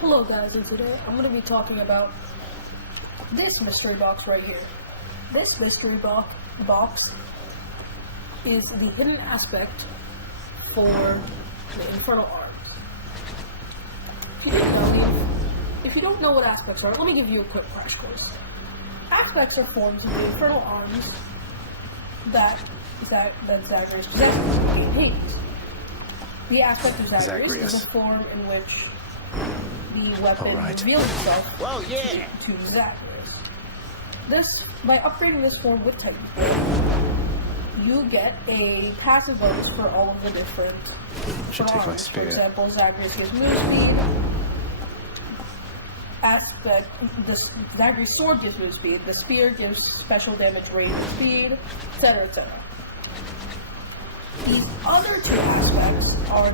Hello guys, and today I'm going to be talking about this mystery box right here. This mystery box is the hidden aspect for the Infernal Arms. If you don't know what aspects are, let me give you a quick crash course. Aspects are forms of the Infernal Arms that Zagreus possesses in Hades. The aspect of Zagreus is a form in which the weapon reveals itself to Zagreus. By upgrading this form with Titan Blade, you get a passive bonus for all of the different arms. For example, Zagreus gives move speed. Zagreus' sword gives move speed. The spear gives special damage, range, speed, etc., etc. These other two aspects are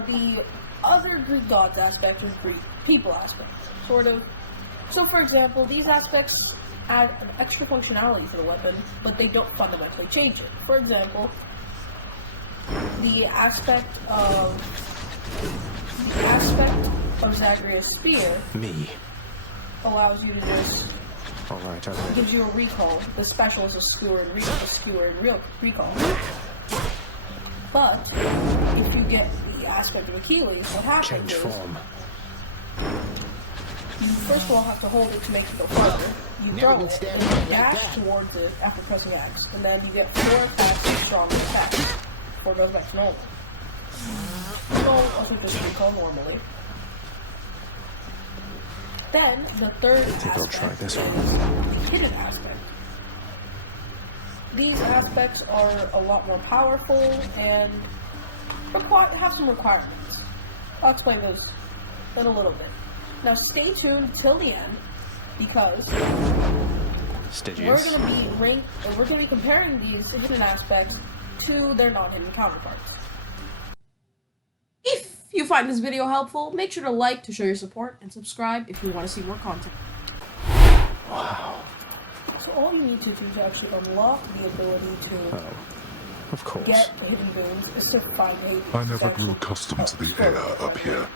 the other Greek gods aspect and Greek people aspect, sort of. So, for example, these aspects add an extra functionality to the weapon, but they don't fundamentally change it. For example, the aspect of Zagreus' spear allows you to just gives you a recall. The special is a skewer and recall. But if you get the aspect of Achilles, what happens is you first of all have to hold it to make it go farther. You throw it and you dash towards it after pressing X, and then you get 4 attacks and stronger attacks before it goes back to normal. So also just recall normally. Then the third aspect is the hidden aspect. These aspects are a lot more powerful and have some requirements. I'll explain those in a little bit. Now stay tuned till the end, because we're going to be comparing these hidden aspects to their non-hidden counterparts. If you find this video helpful, make sure to like to show your support, and subscribe if you want to see more content. Wow. So all you need to do to actually unlock the ability to get hidden boons is to find Hades. I never grew accustomed to the air up here.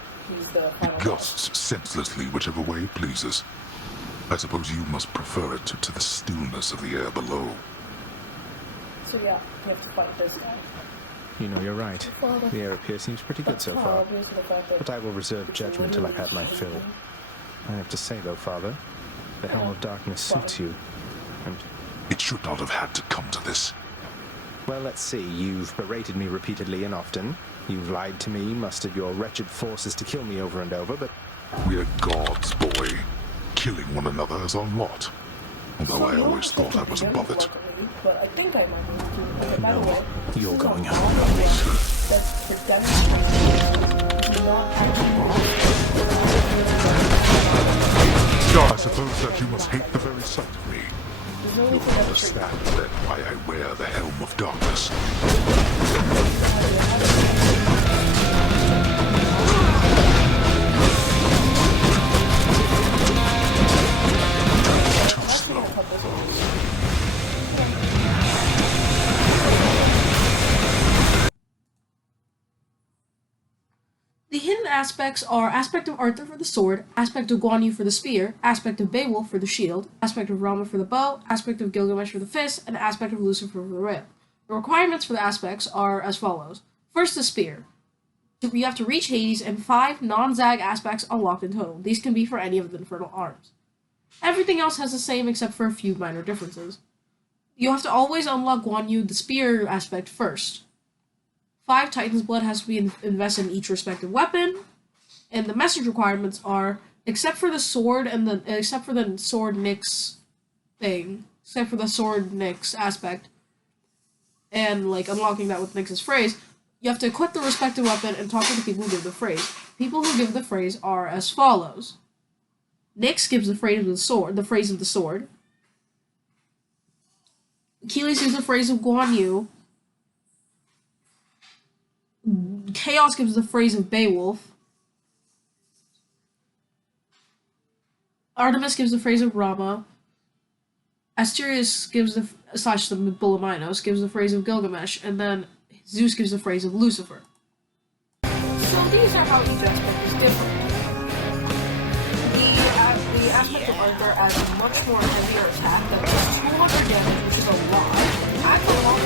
It gusts senselessly whichever way it pleases. I suppose you must prefer it to the stillness of the air below. So yeah, you have to fight this guy. You know, you're right. The air up here seems pretty good so far. But I will reserve judgment till I've had my fill. I have to say, though, Father, the Helm of Darkness suits you. And it should not have had to come to this. Well, let's see. You've berated me repeatedly and often. You've lied to me, mustered your wretched forces to kill me over and over, but... We're gods, boy. Killing one another is our lot. Although I always thought I was above it. But I think I might be able to. By the way, you're going home, not me. That's for demonstration. Not I suppose that you must hate the very sight of me. You'll understand then why I wear the Helm of Darkness. Too slow. The hidden aspects are aspect of Arthur for the sword, aspect of Guan Yu for the spear, aspect of Beowulf for the shield, aspect of Rama for the bow, aspect of Gilgamesh for the fist, and aspect of Lucifer for the rail. The requirements for the aspects are as follows. First, the spear. You have to reach Hades, and 5 non-Zag aspects unlocked in total. These can be for any of the Infernal Arms. Everything else has the same except for a few minor differences. You have to always unlock Guan Yu, the spear aspect, first. 5 Titan's Blood has to be invested in each respective weapon, and the message requirements are, except for the sword Nyx aspect, and like unlocking that with Nyx's phrase, you have to equip the respective weapon and talk to the people who give the phrase. People who give the phrase are as follows. Nyx gives the phrase of the sword. Achilles gives the phrase of Guan Yu. Chaos gives the phrase of Beowulf. Artemis gives the phrase of Rama. Asterius gives the Bulliminos gives the phrase of Gilgamesh, and then Zeus gives the phrase of Lucifer. So these are how each aspect is different. the aspect of Arthur adds much more heavier attack that does 200 damage, which is a lot. Actually, a lot of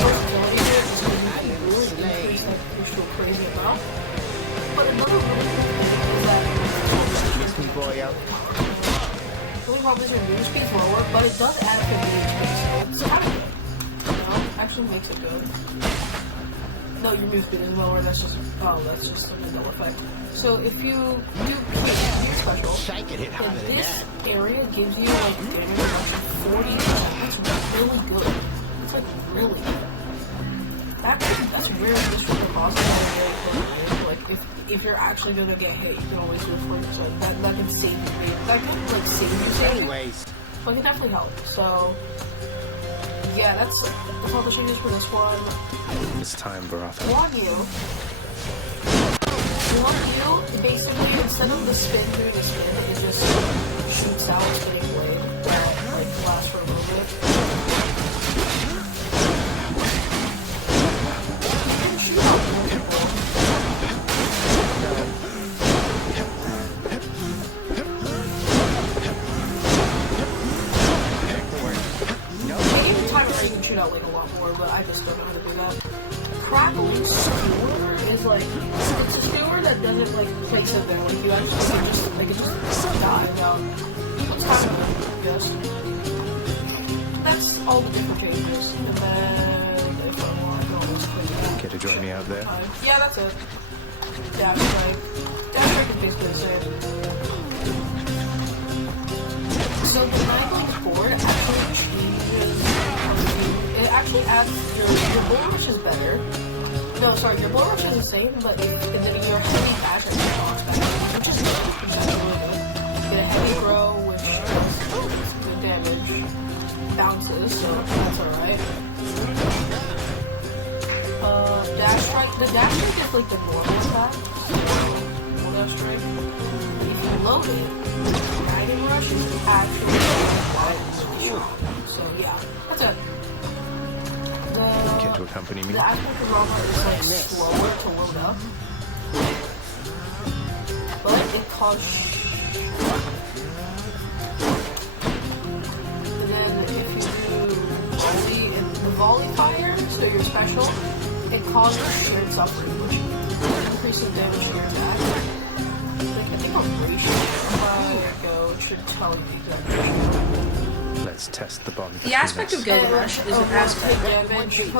versatility here is going to be really increase that push to a crazy amount. But another really cool thing is that the only problem is your move speed's lower, but it does add 50 HP, so it's kind of good. You know, actually makes it good. No, your move speed is lower, that's just a no effect. So if you do your special, then this area gives you like damage reduction 40%. That's really good. It's like really good. That's really just for the boss like if you're actually gonna get hit, you can always do it for yourself. That can save you. That can like save you. Anyways. But it can definitely help. So yeah, that's all the changes for this one. It's time, Baratha. Guan Yu, basically, instead of the spin doing a spin, it just shoots out a spinning blade that like lasts for a little bit. You can shoot out more people. Time it right, you can shoot out like a lot more, but I just don't know how to do that. Crackling skewer is like, it's a skewer that doesn't like place it there. Like you actually it just die without what's happening, yes. That's all the different changes. And then if I want, I can always click that. Care to join me out there? Yeah, that's it. Dash strike. Dash strike is basically the same. So the Nightblade board actually changes it actually adds your bull rush is better. No, sorry, your bull rush is the same, but then your heavy dash actually talks better, which is good. That's really good. You get a heavy grow, which does good damage, bounces, so that's alright. Dash strike. The dash strike is like the normal attack. So, dash strike. But if you load it, Guiding Rush is actually really strong. So yeah, that's it. Care to accompany me? The aspect of Rama is like slower to load up, but it costs. And then if you do the volley fire, so your special, it causes shared suffering, which increases damage to your attack. Like I think on ratio, if I go, it should tell you the exact ratio. Let's test the bond. The aspect of Gilgamesh is an aspect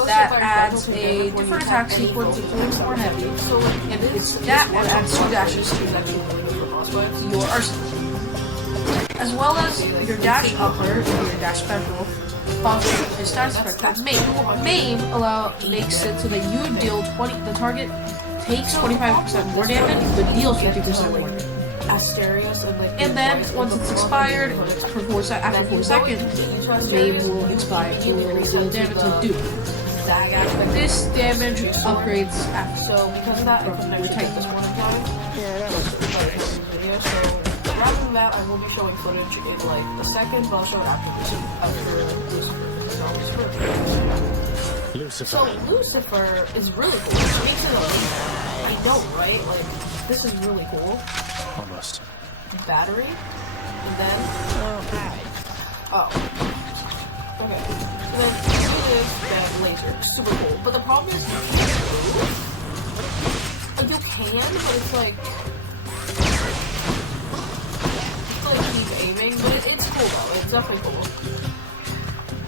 that adds a different attack sequence and points more heavy, and it's that one adds 2 dashes to your arsenal. As well as your dash upper, your dash special, followed by stat effect that's maim. Maim makes it so that you deal 20, the target takes 25% more damage, but deals 50% more damage. Asterios and then once it's expired, after 4 seconds, Maim will expire. It will deal damage to Duke. This damage upgrades after. So because of that, I couldn't actually take this one in time. Yeah, that was video. So rather than that, I will be showing footage in like a second, but I'll show it after Lucifer. So Lucifer is really cool. It makes it a I know, right? Like this is really cool. Almost. Battery, and then okay. So then laser, super cool. But the problem is you can't move. Like you can, but it's like keep aiming. But it's cool though. It's definitely cool.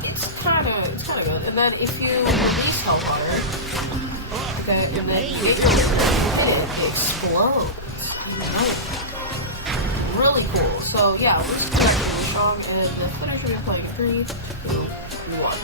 It's kind of good. And then if you release Hellfire, okay, and then it explodes. Really cool. So yeah, we're just really strong, and the footage will be playing 3, 2, 1.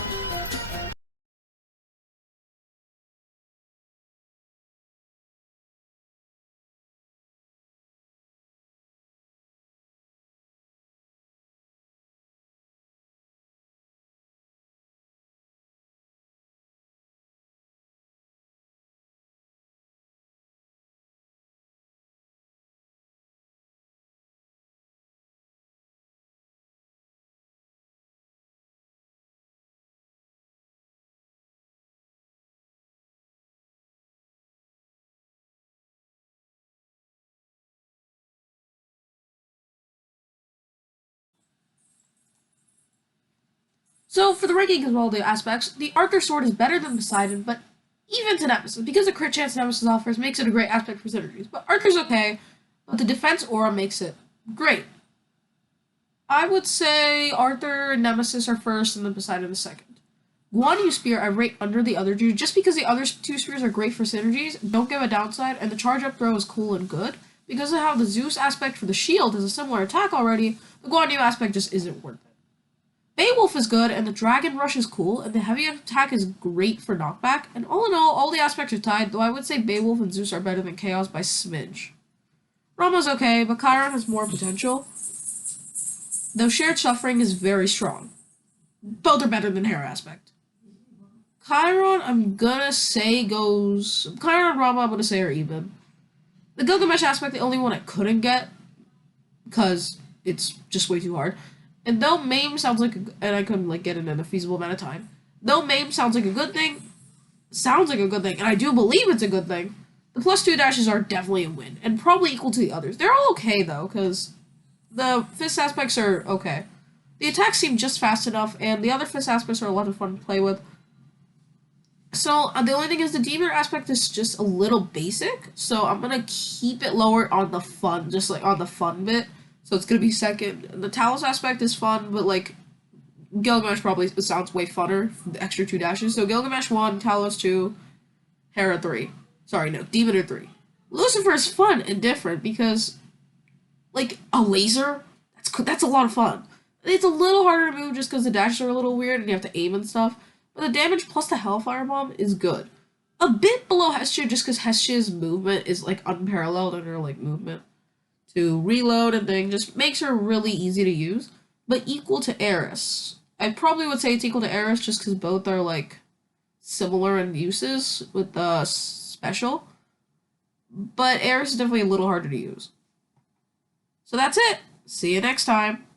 So for the ranking of all the aspects, the Arthur Sword is better than Poseidon, but even to Nemesis, because the crit chance Nemesis offers makes it a great aspect for synergies. But Arthur's okay, but the defense aura makes it great. I would say Arthur and Nemesis are first, and then Poseidon is second. Guan Yu Spear I rate under the other two, just because the other two spears are great for synergies, don't give a downside, and the charge up throw is cool and good. Because of how the Zeus aspect for the shield is a similar attack already, the Guan Yu aspect just isn't worth it. Beowulf is good, and the Dragon Rush is cool, and the heavy attack is great for knockback, and all in all the aspects are tied, though I would say Beowulf and Zeus are better than Chaos by smidge. Rama's okay, but Chiron has more potential, though Shared Suffering is very strong. Both are better than Hera aspect. Chiron, I'm gonna say goes... Chiron and Rama, I'm gonna say are even. The Gilgamesh aspect, the only one I couldn't get, because it's just way too hard. And though MAME sounds like, and I couldn't like get it in a feasible amount of time, though MAME sounds like a good thing, and I do believe it's a good thing, the +2 dashes are definitely a win, and probably equal to the others. They're all okay though, because the fist aspects are okay. The attacks seem just fast enough, and the other fist aspects are a lot of fun to play with. So, the only thing is the demon aspect is just a little basic, so I'm gonna keep it lower on the fun, just like on the fun bit. So it's gonna be second. The Talos aspect is fun, but like Gilgamesh probably sounds way funner. The extra 2 dashes. So Gilgamesh 1, Talos 2, Hera 3. Sorry, no, Demeter 3. Lucifer is fun and different because like a laser, that's a lot of fun. It's a little harder to move just because the dashes are a little weird and you have to aim and stuff. But the damage plus the Hellfire Bomb is good. A bit below Hestia just because Hestia's movement is like unparalleled in her like movement. To reload and thing just makes her really easy to use, but equal to Eris. I probably would say it's equal to Eris just because both are like similar in uses with the special, but Eris is definitely a little harder to use. So that's it. See you next time.